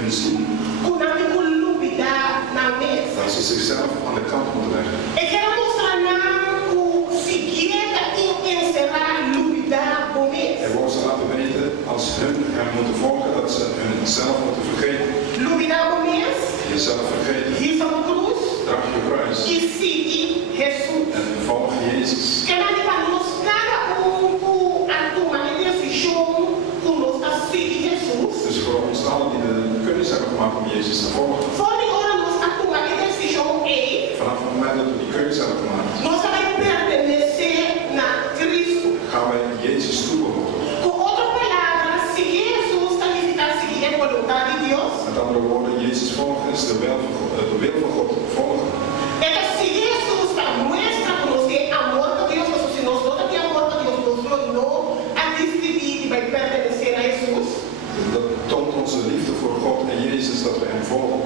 kunnen zien dat ze zichzelf aan de kant moeten leggen. En wou ze laten weten, als hun hem moeten volgen, dat ze hunzelf moeten vergeten. Jezelf vergeten. Draag je kruis. En volg Jezus. Dus voor ons allen die de keuze hebben gemaakt om Jezus te volgen. Vanaf het moment dat we die keuze hebben gemaakt, gaan wij Jezus toebehoren. Met andere woorden, Jezus volgen is de wil van God volgen. Dat toont onze liefde voor God en Jezus dat we hem volgen.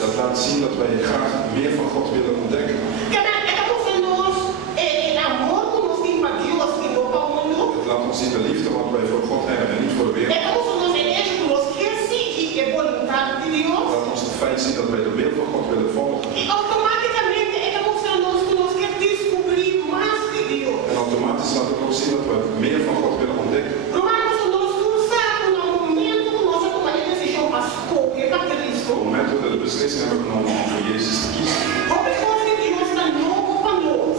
Dat laat zien dat wij graag meer van God willen ontdekken. Het laat ons zien de liefde wat wij voor God hebben en niet voor de wereld. Laat ons het feit zien dat wij de wil van God willen volgen. En automatisch laat het ook zien dat we meer van God willen ontdekken. Op het moment dat we de beslissing hebben genomen om voor Jezus te kiezen.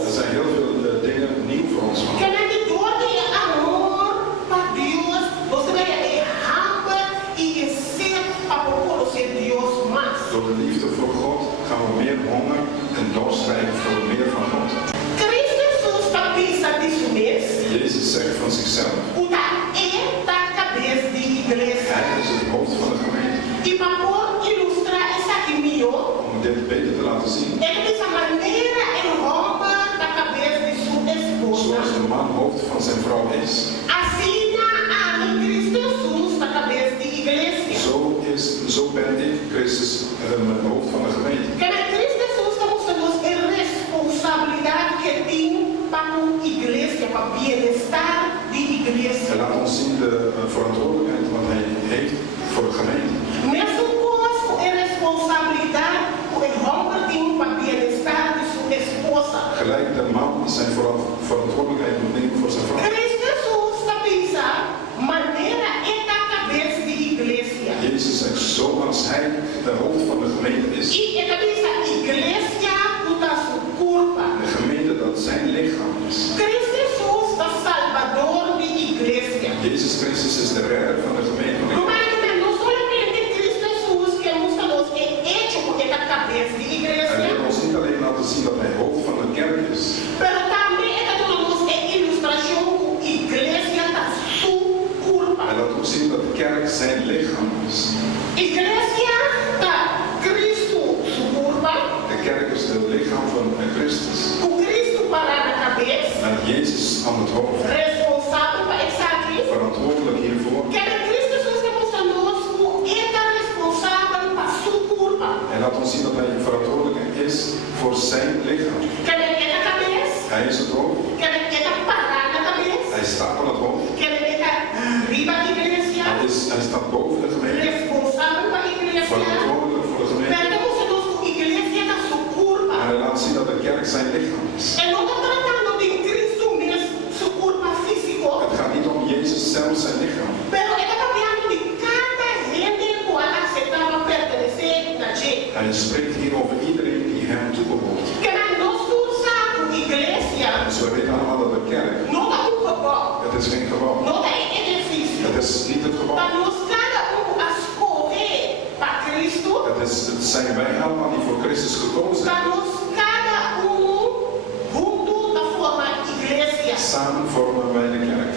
Er zijn heel veel dingen nieuw voor ons. Door de liefde voor God gaan we meer honger en dorst krijgen voor meer van God. Jezus zegt van zichzelf. Hij is het hoofd van de gemeente. Om dit beter te laten zien. Zoals de man hoofd van zijn vrouw is. Zo ben ik, Christus, het hoofd van de gemeente. Hij laat ons zien de verantwoordelijkheid wat hij heeft voor de gemeente. Gelijk de man zijn verantwoordelijkheid moet nemen voor zijn vrouw. Jezus zegt, zoals hij de hoofd van de gemeente is. De gemeente dat zijn lichaam is. Jezus Christus is de redder van de gemeente. Hij wil ons niet alleen laten zien dat hij hoofd van de kerk is. Hij laat ook zien dat de kerk zijn lichaam is. De kerk is het lichaam van Christus. En Jezus aan het hoofd. Verantwoordelijk hiervoor. Hij laat ons zien dat hij verantwoordelijk is voor zijn lichaam. Hij is het hoofd. Hij staat aan het hoofd. Hij staat boven de gemeente. Verantwoordelijk voor de gemeente. En hij laat zien dat de kerk zijn lichaam is. Het gaat niet om Jezus zelf zijn lichaam. Hij spreekt hier over iedereen die hem toebehoort. Dus we weten allemaal dat de kerk, het is geen gebouw. Het is niet het gebouw. Het zijn wij allemaal die voor Christus gekozen zijn. Samen vormen wij de kerk.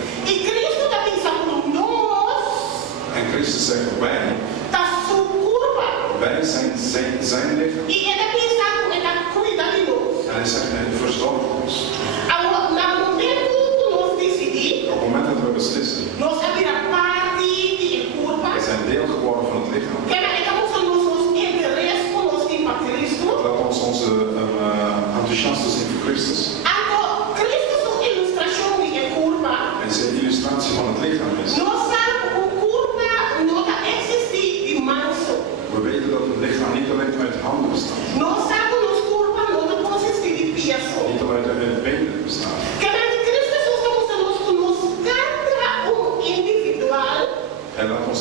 En Christus zegt wij zijn zijn lichaam. En hij zegt hij verzorgt ons. Op het moment dat we beslissen, we zijn deel geworden van het lichaam. Laat ons onze enthousiaste zijn voor Christus.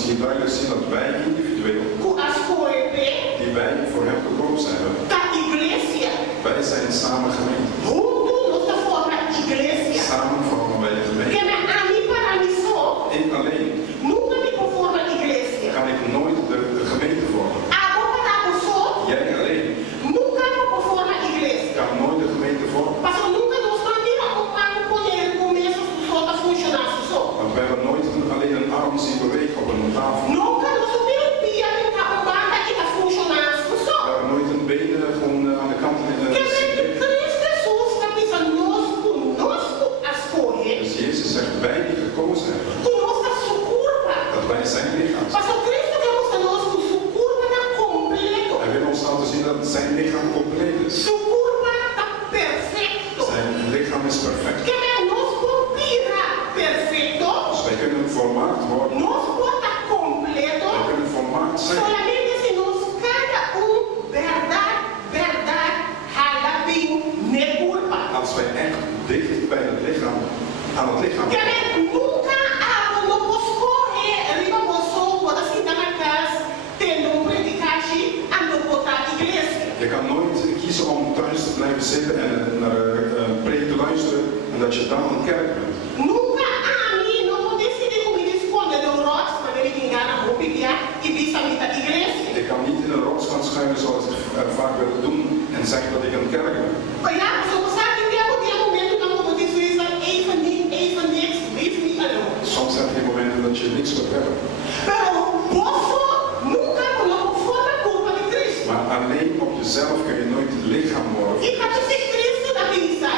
ons hier duidelijk zien dat wij individueel, die wij voor hem gekozen hebben, wij zijn samen gemeente. Samen vormen wij de gemeente. Ik alleen kan ik nooit de gemeente vormen. Jij alleen kan nooit de gemeente vormen. Want we hebben nooit alleen een arm zien bewegen op een tafel. We hebben nooit een been gewoon aan de kant Dus Jezus zegt, wij die gekozen hebben, dat wij zijn lichaam zijn. Hij wil ons laten zien dat zijn lichaam compleet is. Zijn lichaam is perfect. Dus wij kunnen volmaakt worden. Wij kunnen volmaakt zijn. Als wij echt dicht bij het lichaam, aan het lichaam Je kan nooit kiezen om thuis te blijven zitten en naar een preek te luisteren en dat je dan een kerk bent. Ik kan niet in een rots gaan schuiven zoals ik vaak wil doen en zeggen dat ik een kerk ben. Soms heb je momenten dat je niks wilt hebben. Maar alleen op jezelf kun je nooit het lichaam worden.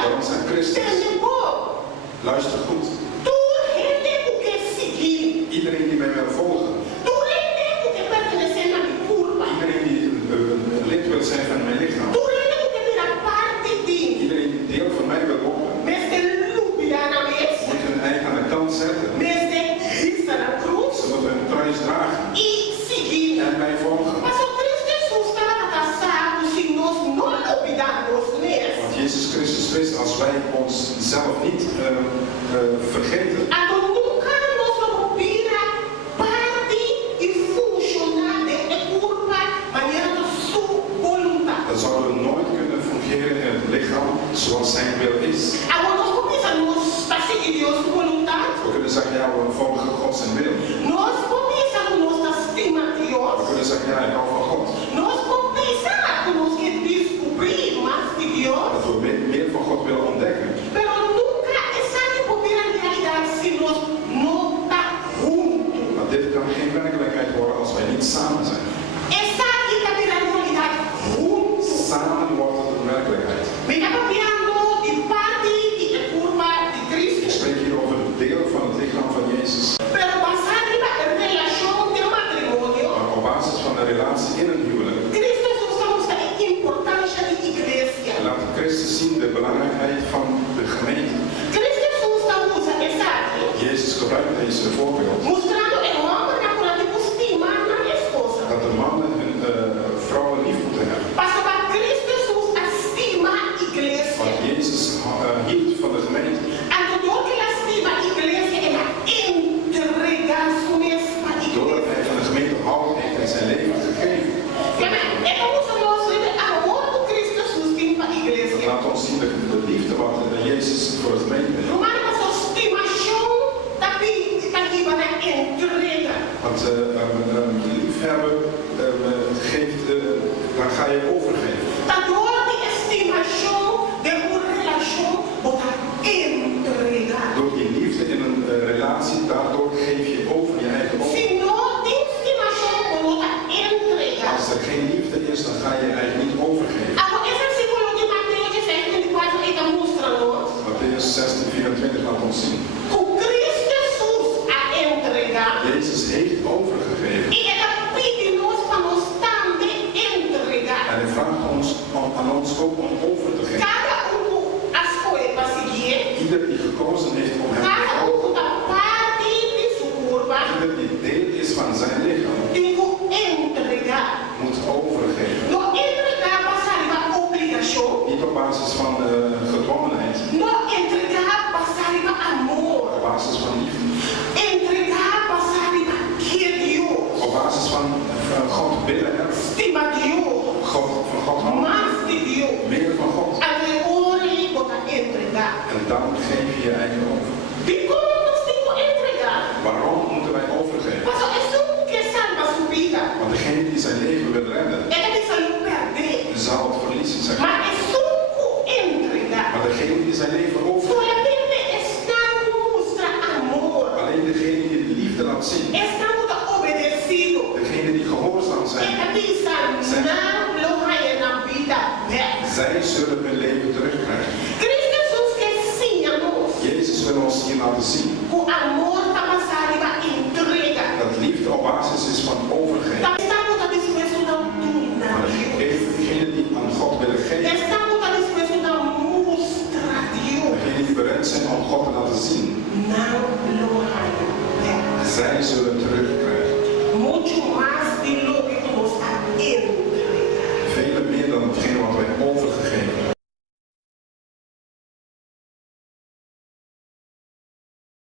Daarom zijn Christus. Luister goed. Iedereen die mij wil volgen. Iedereen die een lid wil zijn van mijn lichaam. Iedereen die deel van mij wil worden. Moet hun eigen aan de kant zetten. Ze moeten hun kruis dragen. En mij volgen. Want Jezus Christus wist, als wij onszelf niet vergeten, dan zouden we nooit kunnen fungeren in het lichaam zoals zijn wil is. We kunnen zeggen, ja, we volgen God zijn wil. We kunnen zeggen, ja, ik hou van God. Dat we meer van God willen ontdekken. Maar dit kan geen werkelijkheid worden als wij niet samen zijn. Samen wordt het een werkelijkheid. Ik spreek hier over het deel van het lichaam van Jezus. Maar op basis van de relatie in een huwelijk. Laat Christus zien de belangrijkheid van de gemeente. Jezus gebruikt deze voorbeeld. Dat de mannen hun vrouwen lief moeten hebben. Want Jezus hield van de gemeente. Doordat hij van de gemeente houdt, heeft hij zijn leven gegeven. Dat laat ons zien de liefde wat Jezus voor de gemeente heeft. Want liefhebben geeft, dan ga je overgeven. Door die liefde in een relatie, daardoor geef je over je eigen over. Als er geen liefde is, dan ga je eigenlijk niet overgeven. Matthäus 16:24 laat ons zien. Jezus heeft overgegeven. En hij vraagt aan ons ook om over te geven. Ieder die gekozen heeft om hem te volgen. Ieder die deel is van zijn lichaam. Moet overgeven. Niet op basis van gedwongenheid. Op basis van liefde. En dan geef je je eigen over. Waarom moeten wij overgeven? Want degene die zijn leven wil redden, zal het verliezen, zeg maar. Maar degene die zijn leven overgeeft, alleen degene die de liefde laat zien, degene die gehoorzaam zijn, zij zullen hun leven terugkrijgen. Jezus wil ons hier laten zien dat liefde op basis is van overgeven. Maar degene die aan God willen geven, degene die bereid zijn om God te laten zien, zij zullen terugkrijgen. Veel meer dan hetgeen wat wij overgegeven hebben.